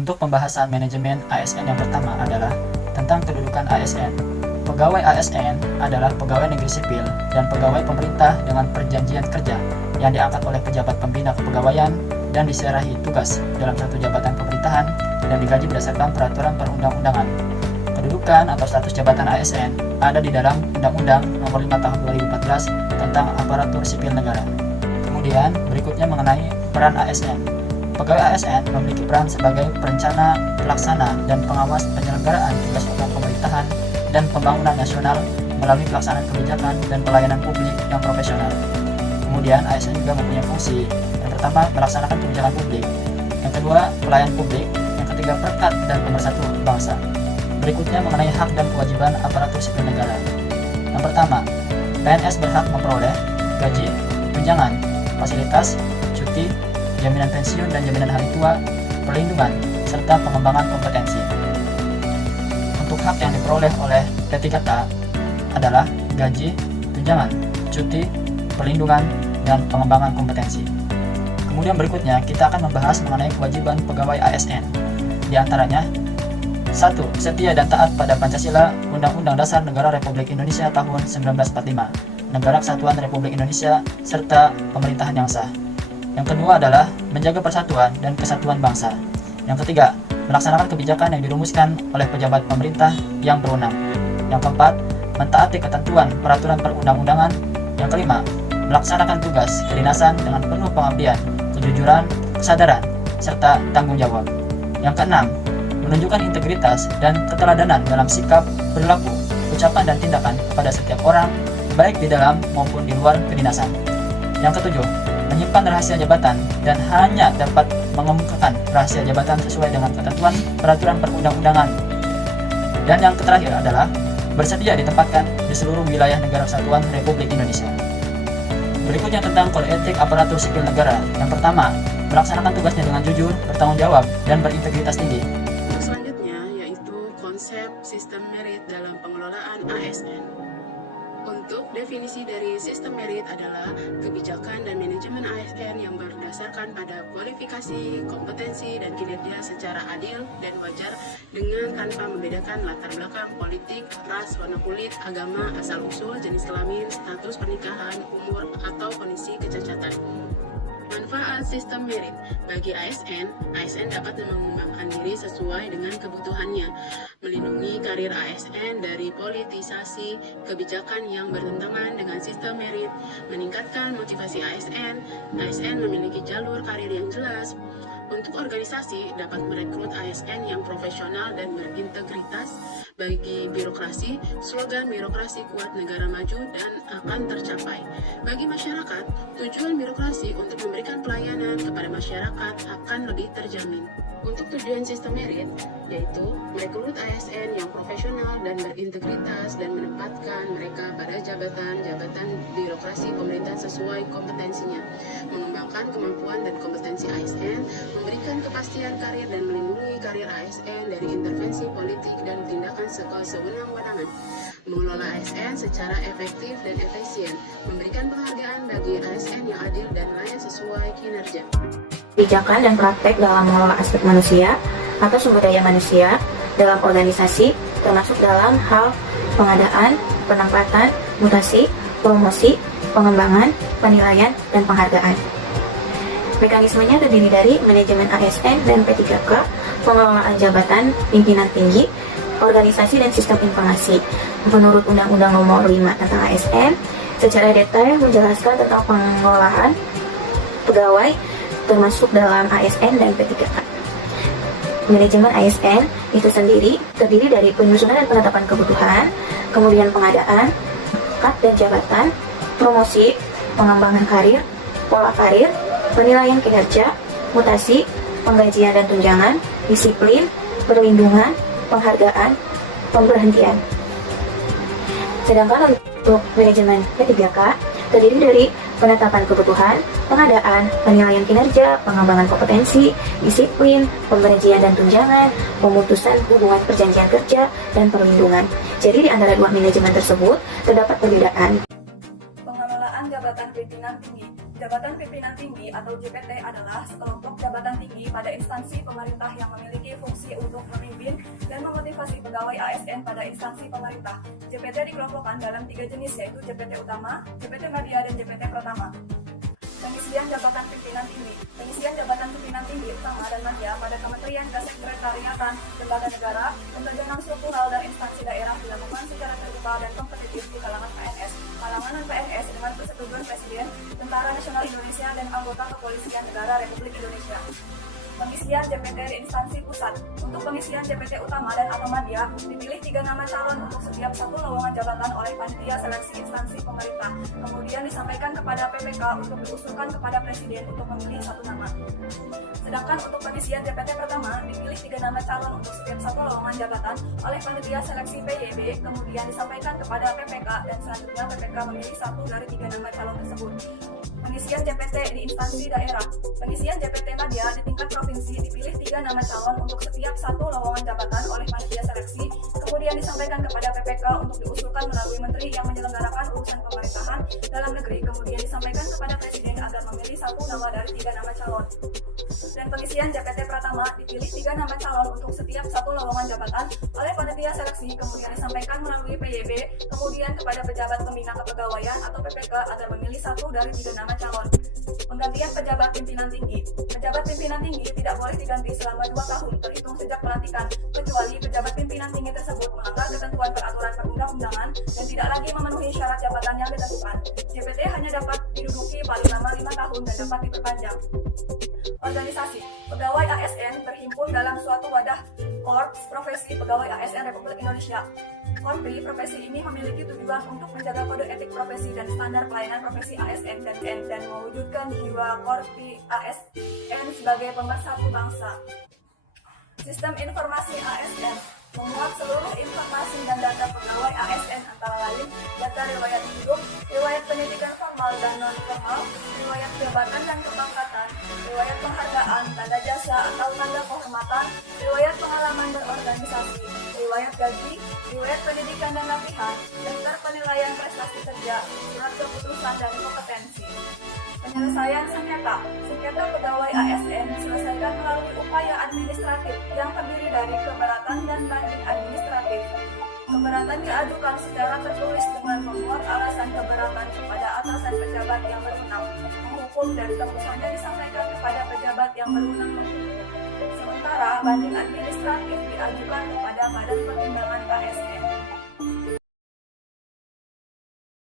Untuk pembahasan manajemen ASN yang pertama adalah tentang kedudukan ASN. Pegawai ASN adalah pegawai negeri sipil dan pegawai pemerintah dengan perjanjian kerja yang diangkat oleh pejabat pembina kepegawaian dan diserahi tugas dalam satu jabatan pemerintahan dan digaji berdasarkan peraturan perundang-undangan. Kedudukan atau status jabatan ASN ada di dalam Undang-Undang Nomor 5 Tahun 2014 tentang Aparatur Sipil Negara. Kemudian berikutnya mengenai peran ASN. Pegawai ASN memiliki peran sebagai perencana, pelaksana, dan pengawas penyelenggaraan tugas pokok pemerintahan dan pembangunan nasional melalui pelaksanaan kebijakan dan pelayanan publik yang profesional. Kemudian ASN juga mempunyai fungsi. Yang pertama, melaksanakan kebijakan publik. Yang kedua, pelayan publik. Yang ketiga, perekat dan pemersatu bangsa. Berikutnya mengenai hak dan kewajiban aparatur sipil negara. Yang pertama, PNS berhak memperoleh gaji, tunjangan, fasilitas, cuti, jaminan pensiun dan jaminan hari tua, perlindungan, serta pengembangan kompetensi. Untuk hak yang diperoleh oleh P3K adalah gaji, tunjangan, cuti, perlindungan, dan pengembangan kompetensi. Kemudian berikutnya kita akan membahas mengenai kewajiban pegawai ASN. Di antaranya 1. Setia dan taat pada Pancasila, Undang-Undang Dasar Negara Republik Indonesia tahun 1945, Negara Kesatuan Republik Indonesia, serta pemerintahan yang sah. Yang kedua adalah menjaga persatuan dan kesatuan bangsa. Yang ketiga, melaksanakan kebijakan yang dirumuskan oleh pejabat pemerintah yang berwenang. Yang keempat, mentaati ketentuan peraturan perundang-undangan. Yang kelima, melaksanakan tugas kedinasan dengan penuh pengabdian, kejujuran, kesadaran, serta tanggung jawab. Yang keenam, menunjukkan integritas dan keteladanan dalam sikap, perilaku, ucapan dan tindakan kepada setiap orang, baik di dalam maupun di luar kedinasan. Yang ketujuh, menyimpan rahasia jabatan dan hanya dapat mengemukakan rahasia jabatan sesuai dengan ketentuan peraturan perundang-undangan. Dan yang terakhir adalah bersedia ditempatkan di seluruh wilayah Negara Kesatuan Republik Indonesia. Berikutnya tentang kode etik aparatur sipil negara. Yang pertama, melaksanakan tugasnya dengan jujur, bertanggung jawab, dan berintegritas tinggi. Selanjutnya yaitu konsep sistem merit dalam pengelolaan ASN. Untuk definisi dari sistem merit adalah kebijakan dan manajemen ASN yang berdasarkan pada kualifikasi, kompetensi, dan kinerja secara adil dan wajar dengan tanpa membedakan latar belakang politik, ras, warna kulit, agama, asal-usul, jenis kelamin, status pernikahan, umur, atau kondisi kecacatan. Manfaat sistem merit bagi ASN dapat mengembangkan diri sesuai dengan kebutuhannya, melindungi karir ASN dari politisasi kebijakan yang bertentangan dengan sistem merit, meningkatkan motivasi ASN memiliki jalur karir yang jelas. Untuk organisasi dapat merekrut ASN yang profesional dan berintegritas. Bagi birokrasi, slogan birokrasi kuat negara maju dan akan tercapai. Bagi masyarakat, tujuan birokrasi untuk memberikan pelayanan kepada masyarakat akan lebih terjamin. Untuk tujuan sistem merit, yaitu merekrut ASN yang profesional dan berintegritas dan menempatkan mereka pada jabatan-jabatan birokrasi pemerintahan sesuai kompetensinya, mengembangkan kemampuan dan kompetensi ASN, memberikan kepastian karir dan melindungi karir ASN dari intervensi politik dan tindakan sewenang-wenangan, mengelola ASN secara efektif dan efisien, memberikan penghargaan bagi ASN yang adil dan layak sesuai kinerja. Kebijakan dan praktek dalam mengelola aspek manusia atau sumber daya manusia dalam organisasi termasuk dalam hal pengadaan, penempatan, mutasi, promosi, pengembangan, penilaian, dan penghargaan. Mekanismenya terdiri dari manajemen ASN dan P3K, pengelolaan jabatan, pimpinan tinggi, organisasi dan sistem informasi. Menurut Undang-Undang Nomor 5 tentang ASN, secara detail menjelaskan tentang pengelolaan pegawai termasuk dalam ASN dan P3K. Manajemen ASN itu sendiri terdiri dari penyusunan dan penetapan kebutuhan, kemudian pengadaan, pangkat dan jabatan, promosi, pengembangan karir, pola karir, penilaian kinerja, mutasi, penggajian dan tunjangan, disiplin, perlindungan, penghargaan, pemberhentian. Sedangkan untuk manajemen P3K terdiri dari penetapan kebutuhan, pengadaan, penilaian kinerja, pengembangan kompetensi, disiplin, pemberhentian dan tunjangan, pemutusan hubungan perjanjian kerja, dan perlindungan. Jadi di antara dua manajemen tersebut terdapat perbedaan. Pengelolaan jabatan pimpinan tinggi. Jabatan pimpinan tinggi atau JPT adalah sekelompok jabatan tinggi pada instansi pemerintah yang memiliki fungsi untuk memimpin dan memotivasi pegawai ASN pada instansi pemerintah. JPT dikelompokkan dalam 3 jenis, yaitu JPT utama, JPT media, dan JPT pratama. Pengisian jabatan pimpinan tinggi. Pengisian jabatan pimpinan tinggi utama dan media pada kementerian, kesekretariatan, lembaga negara, lembaga struktural dan instansi daerah dilakukan secara terbuka dan kompetitif di kalangan PNS, kalangan non-PNS dengan persetujuan Presiden, Tentara Nasional Indonesia, dan anggota Kepolisian Negara Republik Indonesia. Pengisian JPT di instansi pusat. Untuk pengisian JPT utama dan atau media, dipilih 3 nama calon untuk setiap satu lowongan jabatan oleh panitia seleksi instansi pemerintah. Kemudian disampaikan kepada PPK untuk diusulkan kepada Presiden untuk memilih 1 nama. Sedangkan untuk pengisian JPT pertama, dipilih 3 nama calon untuk setiap satu lowongan jabatan oleh panitia seleksi PYB, kemudian disampaikan kepada PPK, dan selanjutnya PPK memilih 1 dari 3 nama calon tersebut. Pengisian JPT di instansi daerah. Pengisian JPT media di tingkat provinsi dipilih 3 nama calon untuk setiap satu lowongan jabatan oleh panitia seleksi, kemudian disampaikan kepada PPK untuk diusulkan melalui menteri yang menyelenggarakan urusan pemerintahan dalam negeri, kemudian disampaikan kepada Presiden agar memilih 1 nama dari 3 nama calon. Dan pengisian JPT pratama dipilih 3 nama calon untuk setiap satu lowongan jabatan oleh panitia seleksi, kemudian disampaikan melalui PYB, kemudian kepada pejabat pembina kepegawaian atau PPK agar memilih 1 dari 3 nama calon. Penggantian pejabat pimpinan tinggi. Pejabat pimpinan tinggi tidak boleh diganti selama 2 tahun terhitung sejak pelantikan, kecuali pejabat pimpinan tinggi tersebut melanggar ketentuan peraturan perundang-undangan dan tidak lagi memenuhi syarat jabatan yang ditentukan. JPT hanya dapat diduduki paling lama 5 tahun dan dapat diperpanjang. Organisasi. Pegawai ASN berhimpun dalam suatu wadah Korps Profesi Pegawai ASN Republik Indonesia. Korpi profesi ini memiliki tujuan untuk menjaga kode etik profesi dan standar pelayanan profesi ASN dan mewujudkan jiwa Korpi ASN sebagai pemersatu bangsa. Sistem informasi ASN memuat seluruh informasi dan data pegawai ASN, antara lain data riwayat hidup, riwayat pendidikan formal dan non-formal, riwayat jabatan dan kepangkatan, riwayat penghargaan, tanda jasa atau tanda kehormatan, riwayat pengalaman berorganisasi, riwayat gaji, riwayat pendidikan dan latihan, daftar penilaian prestasi kerja, surat keputusan dan kompetensi. Penyelesaian sengketa. Sengketa pegawai ASN diselesaikan melalui upaya administratif yang terdiri dari keberatan dan banding administratif. Keberatan diajukan secara tertulis dengan memuat alasan keberatan kepada atasan pejabat yang berwenang. Menghukum dan tembusannya disampaikan kepada pejabat yang berwenang menghukum. Sementara banding administratif diajukan kepada Badan Pertimbangan ASN.